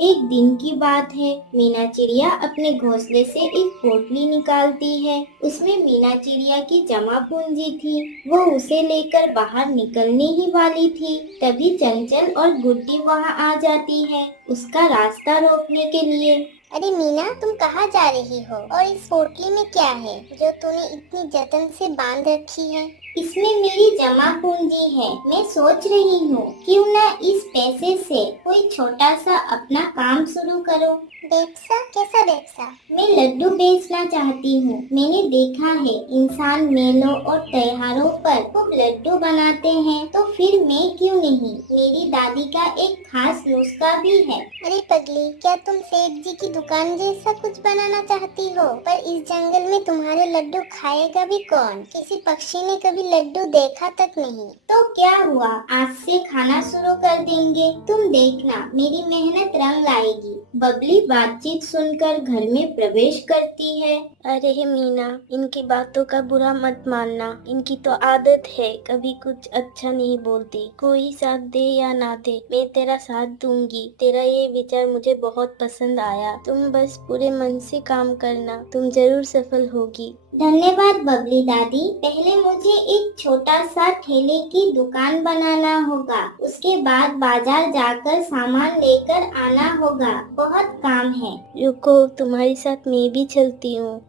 एक दिन की बात है। मीना चिड़िया अपने घोंसले से एक पोटली निकालती है। उसमें मीना चिड़िया की जमा पूंजी थी। वो उसे लेकर बाहर निकलने ही वाली थी, तभी चंचल और गुड्डी वहां आ जाती है उसका रास्ता रोकने के लिए। अरे मीना, तुम कहाँ जा रही हो? और इस पोटली में क्या है जो तूने इतनी जतन से बांध रखी है? इसमें मेरी जमा पूंजी है। मैं सोच रही हूँ क्यों न इस पैसे से कोई छोटा सा अपना काम शुरू करूँ। व्यवसाय? कैसा व्यवसाय? मैं लड्डू बेचना चाहती हूँ। मैंने देखा है इंसान मेलों और त्योहारों पर खूब लड्डू बनाते हैं, तो फिर मैं क्यों नहीं। मेरी दादी का एक खास नुस्खा भी है। अरे पगली, क्या तुम सेठ जी की दुकान जैसा कुछ बनाना चाहती हो? पर इस जंगल में तुम्हारे लड्डू खाएगा भी कौन? किसी पक्षी ने कभी लड्डू देखा तक नहीं। तो क्या हुआ, आज से खाना शुरू कर देंगे। तुम देखना मेरी मेहनत रंग लाएगी। बबली बातचीत सुनकर घर में प्रवेश करती है। अरे मीना, इनकी बातों का बुरा मत मानना। इनकी तो आदत है, कभी कुछ अच्छा नहीं बोलती। कोई साथ दे या ना दे, मैं तेरा साथ दूंगी। तेरा ये विचार मुझे बहुत पसंद आया। तुम बस पूरे मन से काम करना, तुम जरूर सफल होगी। धन्यवाद बबली दादी। पहले मुझे एक छोटा सा ठेले की दुकान बनाना होगा, उसके बाद बाजार जाकर सामान लेकर आना होगा। बहुत काम है। रुको, तुम्हारे साथ मैं भी चलती हूँ।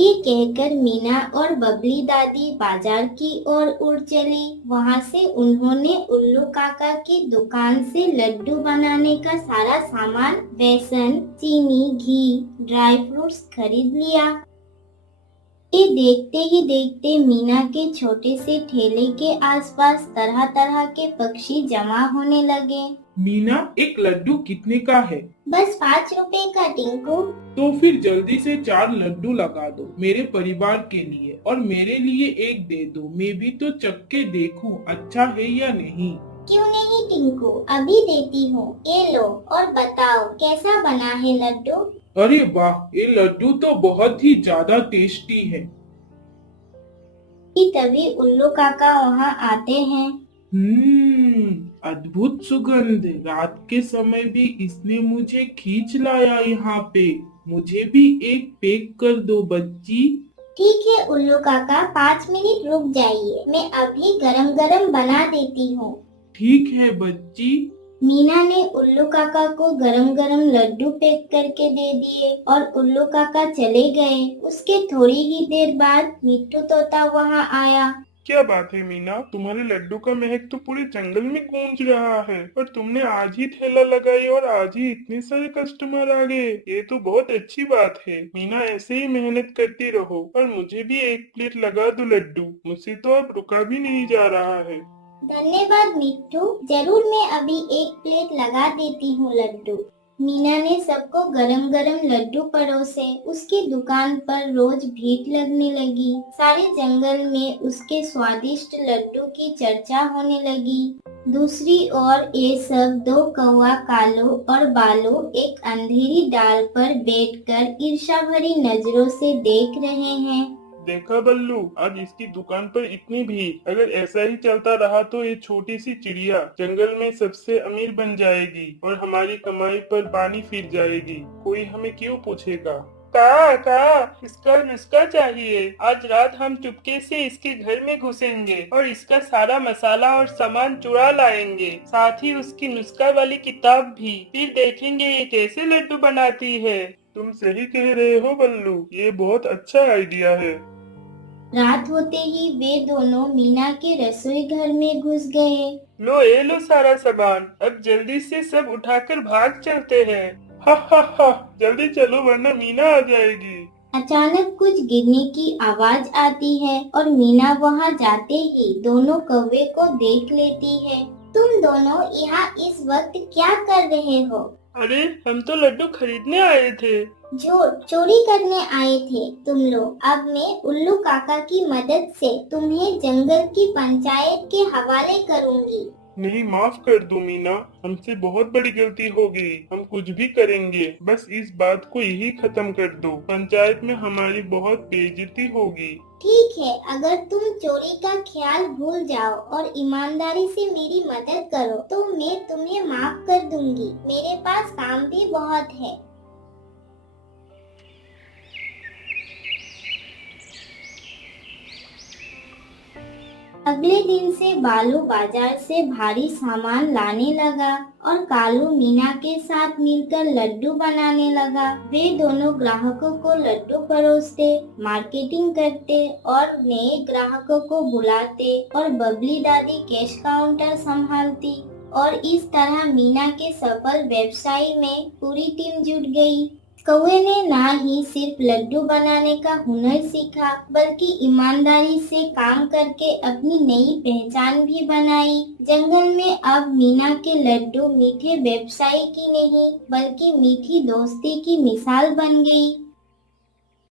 ये कहकर मीना और बबली दादी बाजार की ओर उड़ चली। वहाँ से उन्होंने उल्लू काका की दुकान से लड्डू बनाने का सारा सामान, बेसन, चीनी, घी, ड्राई फ्रूट्स खरीद लिया। ये देखते ही देखते मीना के छोटे से ठेले के आसपास तरह तरह के पक्षी जमा होने लगे। मीना, एक लड्डू कितने का है? बस 5 रुपए का टिंकू। तो फिर जल्दी से 4 लड्डू लगा दो मेरे परिवार के लिए, और मेरे लिए एक दे दो। मैं भी तो चख के देखूं अच्छा है या नहीं। क्यों नहीं टिंकू, अभी देती हूँ। ये लो और बताओ कैसा बना है लड्डू। अरे वाह, ये लड्डू तो बहुत ही ज्यादा टेस्टी है। कि तभी उल्लू काका वहाँ आते हैं। अद्भुत सुगंध। रात के समय भी इसने मुझे खींच लाया यहाँ पे। मुझे भी एक पैक कर दो बच्ची। ठीक है उल्लू काका, 5 मिनट रुक जाइए, मैं अभी गरम गरम बना देती हूँ। ठीक है बच्ची। मीना ने उल्लू काका को गरम गरम लड्डू पैक करके दे दिए और उल्लू काका चले गए। उसके थोड़ी ही देर बाद मिट्टू तोता वहाँ आया। क्या बात है मीना, तुम्हारे लड्डू का महक तो पूरे जंगल में गूंज रहा है। और तुमने आज ही ठेला लगाई और आज ही इतने सारे कस्टमर आ गए। ये तो बहुत अच्छी बात है। मीना, ऐसे ही मेहनत करती रहो और मुझे भी एक प्लेट लगा दो लड्डू। मुझसे तो अब रुका भी नहीं जा रहा है। धन्यवाद मिट्टू, जरूर मैं अभी एक प्लेट लगा देती हूँ लड्डू। मीना ने सबको गरम गरम लड्डू परोसे। उसकी दुकान पर रोज भीड़ लगने लगी। सारे जंगल में उसके स्वादिष्ट लड्डू की चर्चा होने लगी। दूसरी ओर ये सब दो कौवा कालो और बालो एक अंधेरी डाल पर बैठकर ईर्ष्या भरी नजरों से देख रहे हैं। देखा बल्लू, आज इसकी दुकान पर इतनी भीड़। अगर ऐसा ही चलता रहा तो ये छोटी सी चिड़िया जंगल में सबसे अमीर बन जाएगी और हमारी कमाई पर पानी फिर जाएगी। कोई हमें क्यों पूछेगा। का इसका नुस्खा चाहिए। आज रात हम चुपके से इसके घर में घुसेंगे और इसका सारा मसाला और सामान चुरा लाएंगे, साथ ही उसकी नुस्खा वाली किताब भी। फिर देखेंगे ये कैसे लड्डू बनाती है। तुम सही कह रहे हो बल्लू, ये बहुत अच्छा आइडिया है। रात होते ही वे दोनों मीना के रसोई घर में घुस गए। लो, ये लो सारा सामान। अब जल्दी से सब उठाकर भाग चलते हैं। हा हा हा, जल्दी चलो वरना मीना आ जाएगी। अचानक कुछ गिरने की आवाज आती है और मीना वहां जाते ही दोनों कौवे को देख लेती है। तुम दोनों यहाँ इस वक्त क्या कर रहे हो? अरे, हम तो लड्डू खरीदने आए थे। झूठ, चोरी करने आए थे तुम लोग। अब मैं उल्लू काका की मदद से तुम्हें जंगल की पंचायत के हवाले करूँगी। नहीं, माफ कर दो मीना, हमसे बहुत बड़ी गलती हो गई। हम कुछ भी करेंगे, बस इस बात को यही खत्म कर दो। पंचायत में हमारी बहुत बेइज्जती होगी। ठीक है, अगर तुम चोरी का ख्याल भूल जाओ और ईमानदारी से मेरी मदद करो तो मैं तुम्हें माफ कर दूंगी। मेरे पास काम भी बहुत है। अगले दिन से बालू बाजार से भारी सामान लाने लगा और कालू मीना के साथ मिलकर लड्डू बनाने लगा। वे दोनों ग्राहकों को लड्डू परोसते, मार्केटिंग करते और नए ग्राहकों को बुलाते और बबली दादी कैश काउंटर संभालती। और इस तरह मीना के सफल व्यवसाय में पूरी टीम जुट गई। कौवे ने ना ही सिर्फ लड्डू बनाने का हुनर सीखा बल्कि ईमानदारी से काम करके अपनी नई पहचान भी बनाई। जंगल में अब मीना के लड्डू मीठे व्यवसाय की नहीं बल्कि मीठी दोस्ती की मिसाल बन गई।